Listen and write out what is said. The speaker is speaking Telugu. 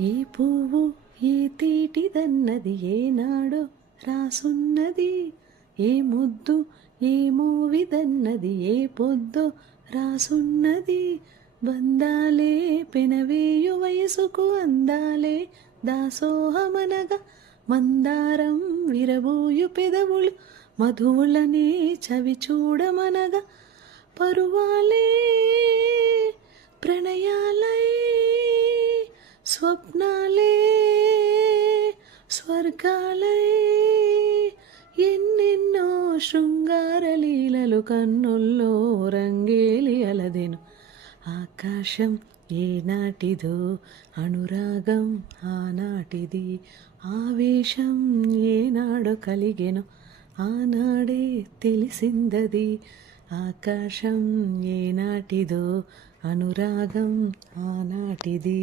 ఏ పువ్వు ఏ తీటిదన్నది ఏనాడో రాసున్నది, ఏ ముద్దు ఏ మూవిదన్నది ఏ పొద్దో రాసున్నది. బందాలే పెనవేయు వయసుకు అందాలే దాసోహమనగా, మందారం విరబూయు పెదవులు మధువులనే చవి చూడమనగా, పరువాలే ప్రణయాలై స్వప్నాలే స్వర్గాలై, ఎన్నెన్నో శృంగార లీలలు కన్నుల్లో రంగేలి అలదెను. ఆకాశం ఏనాటిదో అనురాగం ఆనాటిది, ఆవేశం ఏనాడో కలిగెను ఆనాడే తెలిసిందది. ఆకాశం ఏనాటిదో అనురాగం ఆనాటిది.